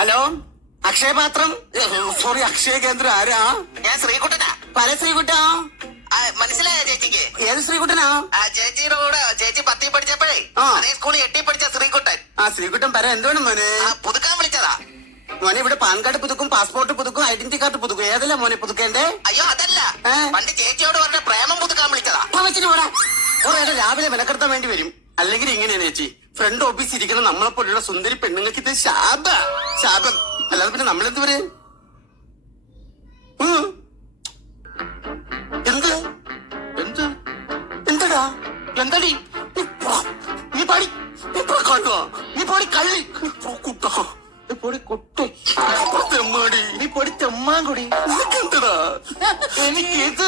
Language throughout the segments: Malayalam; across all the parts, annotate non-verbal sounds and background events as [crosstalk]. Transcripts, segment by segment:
ഹലോ അക്ഷയപാത്രം സോറി അക്ഷയ കേന്ദ്രം ആരാ? ഞാൻ ശ്രീകുട്ടനാ. പല ശ്രീകുട്ടാ? മനസ്സിലായോ ചേച്ചിക്ക്? ഏത് ശ്രീകുട്ടനാ? ചേച്ചിയുടെ കൂടെ ചേച്ചി പത്തി പഠിച്ചപ്പോഴേ. അതേ സ്കൂളിൽ എട്ടി പഠിച്ച ശ്രീകുട്ടൻ. ആ ശ്രീകുട്ടൻ പറ എന്താണ് മോനെ? പുതുക്കാൻ വിളിച്ചതാ. മോനെ ഇവിടെ പാൻ കാർഡ് പുതുക്കും പാസ്പോർട്ട് പുതുക്കും ഐഡന്റിറ്റി കാർഡ് പുതുക്കും. ഏതല്ല മോനെ പുതുക്കേണ്ടേ? അയ്യോ അതല്ല? പണ്ട് ചേച്ചിയോട് പറഞ്ഞ പ്രേമം പുതുക്കാൻ വിളിച്ചതാ. രാവിലെ വിലക്കെടുത്താൻ വേണ്ടി വരും. അല്ലെങ്കിൽ ഇങ്ങനെയാണ് ചേച്ചി. ഫ്രണ്ട് ഓഫീസ് ഇരിക്കുന്ന നമ്മളെ പോലുള്ള സുന്ദരി പെണ്ണുങ്ങൾക്ക് ഇത് ശാപ. ശാപം. അല്ലാതെ പിന്നെ നമ്മളെന്ത് പറയും. എന്ത്? എന്ത്? എന്തടാ? എന്തടി? നീ പാടി. നീ കാണുക നീ പാടി കള്ളി. കുട്ടാ. നീ പൊടി കൊട്ടി. തെമ്മാടി. നീ പൊടി തെമ്മാങ്കുടി. എന്തടാ [laughs] എനിക്ക് ഇത്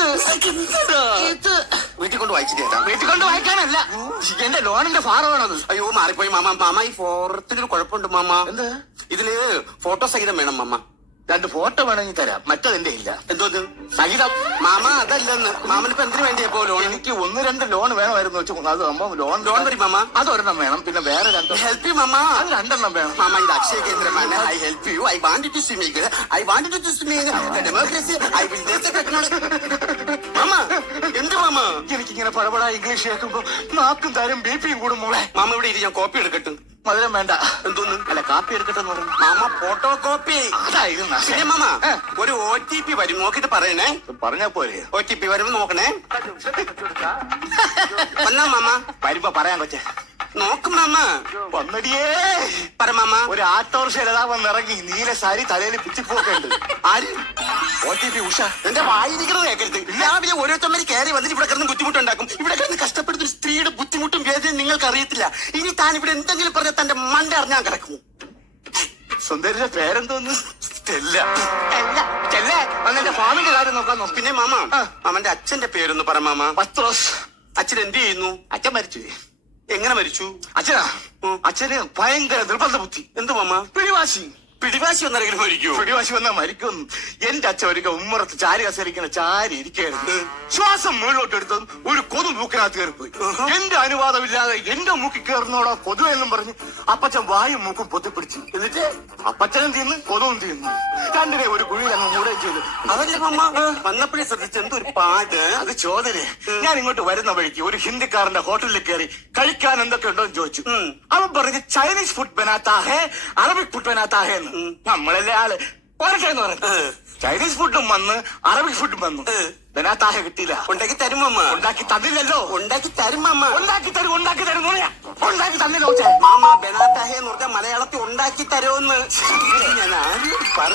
എന്തടാ ഇത് വീട്ടിൽ കൊണ്ട് വായിച്ചിട്ട് ചേട്ടാ വീട്ടിൽ കൊണ്ട് വായിക്കാനല്ല. എന്റെ ലോണിന്റെ ഫാറമാണത് അയ്യോ മാറിപ്പോയി മാമ. മാമ ഈ ഫോറത്തിനൊരു കുഴപ്പമുണ്ട് മാമ. എന്ത്? ഇതിൽ ഫോട്ടോ സഹിതം വേണം മാമ. രണ്ട് ഫോട്ടോ വേണമെങ്കിൽ തരാം. മറ്റതെന്റെ ഇല്ല. എന്തോ? സഹിതം? മാമ അതല്ലെന്ന്. മാമനിപ്പോ എന്തിനു വേണ്ടി ഇപ്പോ ലോൺ എനിക്ക് ഒന്ന് രണ്ട് ലോൺ വേണമായിരുന്നു വെച്ചു അത് സംഭവം ലോൺ ലോൺ വരും മാമ. അതൊരെണ്ണം വേണം. പിന്നെ വേറെ രണ്ടോ ഹെൽപ്പ് യു മാമ. അത് രണ്ടെണ്ണം വേണം. മാമ ഇത് അക്ഷയ കേന്ദ്രമാണ്. I help you I want to swimming I want to swimming democracy I will പഴപട English കേൾക്കുമ്പോ നാക്കും തരം ബി പിയും കൂടും മോളെ. മാമ ഇവിടെ ഇരി ഞാൻ കോപ്പി എടുക്കട്ടെ. മധുരം വേണ്ട. എന്തോന്ന്? അല്ല കാപ്പി എടുക്കട്ടെ എന്ന് പറഞ്ഞു. മാമ ഫോട്ടോ കോപ്പി അതായിരുന്നു ശരി മാമ ഏ. ഒരു ഒ ടി പി വരും നോക്കിട്ട് പറയണേ. പറഞ്ഞാ പോലെ ഒ ടി പി വരുമ്പോ നോക്കണേ. [laughs] വന്നാ മാമ. വരുമ്പോ പറയാൻ കൊച്ചേ. നോക്കും മാമ. വന്നടിയേ. പറ മാമ. ഒരു ആട്ടോറിക്ഷ വന്നിറങ്ങി. നീല സാരി തലയിൽ പിച്ചിപ്പോക്കുണ്ട്. ആര്? ഉഷ എന്റെ വായിരിക്കുന്നത് കേൾക്കരുത് രാവിലെ ഓരോരുത്തന്മാര് കയറി വന്നിട്ട് ഇവിടെ കിടന്ന് ബുദ്ധിമുട്ടുണ്ടാക്കും. ഇവിടെ കിടന്ന് കഷ്ടപ്പെടുന്ന ഒരു സ്ത്രീയുടെ ബുദ്ധിമുട്ടും വേദനയും നിങ്ങൾക്ക് അറിയത്തില്ല. ഇനി താൻ ഇവിടെ എന്തെങ്കിലും പറഞ്ഞാൽ തന്റെ മണ്ട അറിഞ്ഞാൻ കിടക്കും. സുന്ദരിയുടെ പേരെന്തോന്ന് ഫാമിന്റെ കാര്യം നോക്കാൻ നോക്കി. പിന്നെ മാമ. മാമന്റെ അച്ഛന്റെ പേരൊന്ന് പറ മാമ. പത്രോസ്. അച്ഛൻ എന്ത് ചെയ്യുന്നു? അച്ഛൻ മരിച്ചു. എങ്ങനെ മരിച്ചു? അച്ഛനാ. അച്ഛന് ഭയങ്കര നിർബന്ധ ബുദ്ധി എന്തു മാമ? പിടിവാശി. പിടിവാശി ഒന്നെങ്കിലും മരിക്കൂ? പിടിവാശി വന്നാൽ മരിക്കും. എന്റെ അച്ഛൻ ഒരു ഉമ്മറത്ത് ചാരി കസരിക്കുന്ന ചാരി ഇരിക്കായിരുന്നു ശ്വാസം മുകളിലോട്ട് എടുത്തതും ഒരു കൊതു മൂക്കിനകത്ത് കയറിപ്പോയി. എന്റെ അനുവാദമില്ലാതെ എന്റെ മൂക്കി കയറുന്നോടാ കൊതു എന്നും പറഞ്ഞ് അപ്പച്ചൻ വായും മൂക്കും പൊത്തിപ്പിടിച്ചു. എന്നിട്ട് അപ്പച്ചനും തിന്ന് കൊതുവും തിന്നു രണ്ടിനെ ഒരു കുഴി അങ്ങ് മൂടുകയും ചെയ്തു. അതല്ലേ അമ്മ വന്നപ്പോഴേ ശ്രദ്ധിച്ച എന്തൊരു പാട്ട് അത് ചോദനെ. ഞാൻ ഇങ്ങോട്ട് വരുന്ന വഴിക്ക് ഒരു ഹിന്ദിക്കാരന്റെ ഹോട്ടലിൽ കയറി കഴിക്കാൻ എന്തൊക്കെ ഉണ്ടോ എന്ന് ചോദിച്ചു. അവൻ പറഞ്ഞു ചൈനീസ് ഫുഡ് ബനാത്താഹേ അറബിക് ഫുഡ് ബനാത്താഹേ എന്ന്. നമ്മളല്ലേ ആൾ? പോരട്ടെ എന്ന് പറഞ്ഞു ചൈനീസ് ഫുഡും വന്ന് അറബിക് ഫുഡും വന്നു. ഏ. ബനാത്താഹ കിട്ടിയില്ല? ഉണ്ടാക്കി തരും അമ്മ ഉണ്ടാക്കി തന്നില്ലല്ലോ. ഉണ്ടാക്കി തരും അമ്മ ഉണ്ടാക്കി തരും ഉണ്ടാക്കി തരും. ഉണ്ടാക്കി തന്നില്ല മാമാ ബെനാത്താഹെ എന്ന് പറഞ്ഞാൽ മലയാളത്തിൽ ഉണ്ടാക്കി തരുമെന്ന്. ഞാൻ ആരും പറ